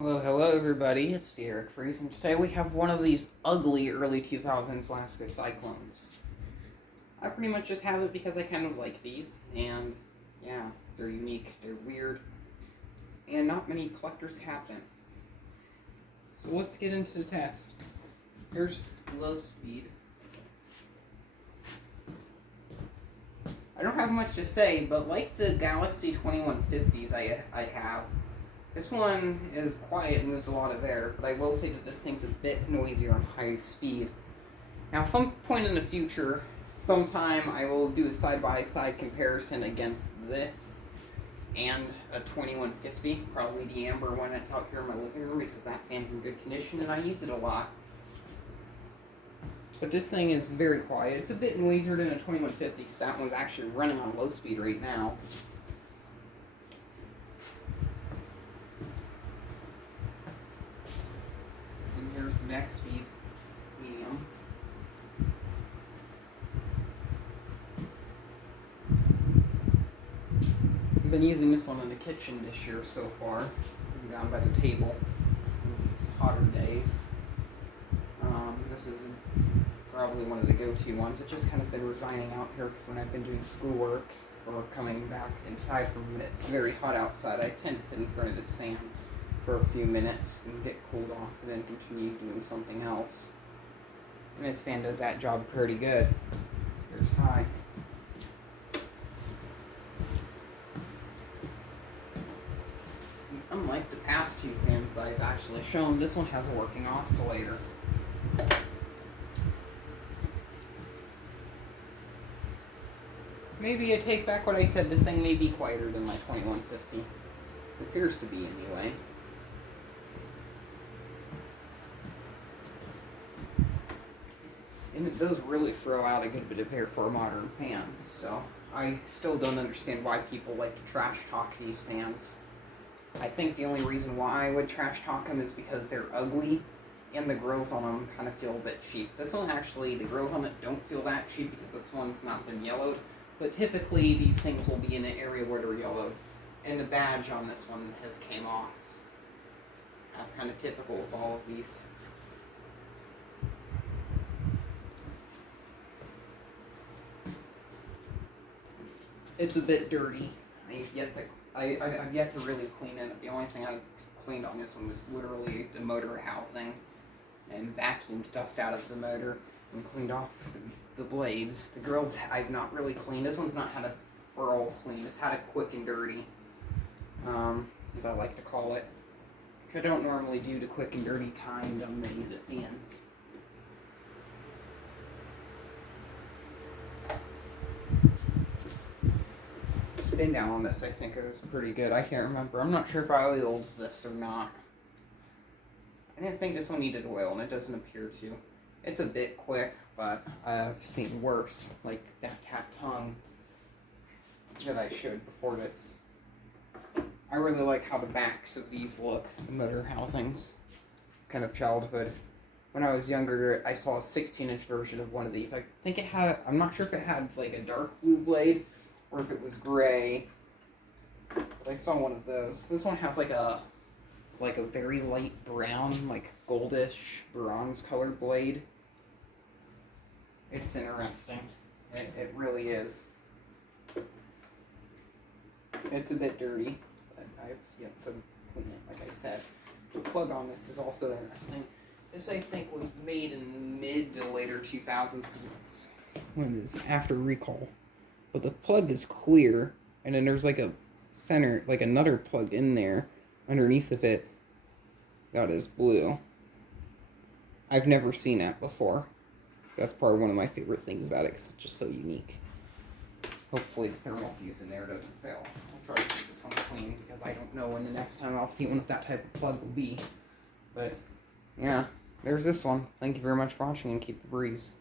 Hello everybody, it's the Eric Freeze, and today we have one of these ugly early 2000s lasko cyclones. I pretty much just have it because I kind of like these, and yeah, they're unique, they're weird, and not many collectors have them. So let's get into the test. Here's low speed. I don't have much to say, but like the Galaxy 2150s I have, this one is quiet and moves a lot of air, but I will say that this thing's a bit noisier on high speed. Now, some point in the future, sometime I will do a side-by-side comparison against this and a 2150, probably the amber one that's out here in my living room because that fan's in good condition and I use it a lot. But this thing is very quiet. It's a bit noisier than a 2150 because that one's actually running on low speed right now. And here's the next speed, medium. I've been using this one in the kitchen this year so far, down by the table in these hotter days. This is probably one of the go-to ones. It's just kind of been resigning out here because when I've been doing schoolwork or coming back inside for a minute, it's very hot outside. I tend to sit in front of this fan for a few minutes and get cooled off and then continue doing something else. And this fan does that job pretty good. Here's high. Unlike the past two fans I've actually shown, this one has a working oscillator. Maybe I take back what I said, this thing may be quieter than my 2150. It appears to be, anyway. And it does really throw out a good bit of air for a modern fan, so I still don't understand why people like to trash talk these fans. I think the only reason why I would trash talk them is because they're ugly, and the grills on them kind of feel a bit cheap. This one actually, the grills on it don't feel that cheap because this one's not been yellowed, but typically these things will be in an area where they're yellowed, and the badge on this one has came off. That's kind of typical with all of these. It's a bit dirty. I've yet to really clean it. The only thing I cleaned on this one was literally the motor housing and vacuumed dust out of the motor and cleaned off the blades. The grills I've not really cleaned. This one's not had a thorough clean. It's had a quick and dirty, as I like to call it. Which I don't normally do the quick and dirty kind on many of the fans. Spin down on this, I think, is pretty good. I can't remember. I'm not sure if I oiled this or not. I didn't think this one needed oil, and it doesn't appear to. It's a bit quick, but I've seen worse, like that tap tongue that I showed before this. I really like how the backs of these look, the motor housings. It's kind of childhood. When I was younger, I saw a 16-inch version of one of these. I think it had, I'm not sure if it had like a dark blue blade or if it was gray, but I saw one of those. This one has like a very light brown, like goldish bronze colored blade. It's interesting. It really is. It's a bit dirty, but I've yet to clean it, like I said. The plug on this is also interesting. This, I think, was made in the mid to later 2000s because it was after recall. But the plug is clear, and then there's like a center, like another plug in there underneath of it that is blue. I've never seen that before. That's probably one of my favorite things about it because it's just so unique. Hopefully the thermal fuse in there doesn't fail. I'll try to keep this one clean because I don't know when the next time I'll see one of that type of plug will be. But yeah, there's this one. Thank you very much for watching and keep the breeze.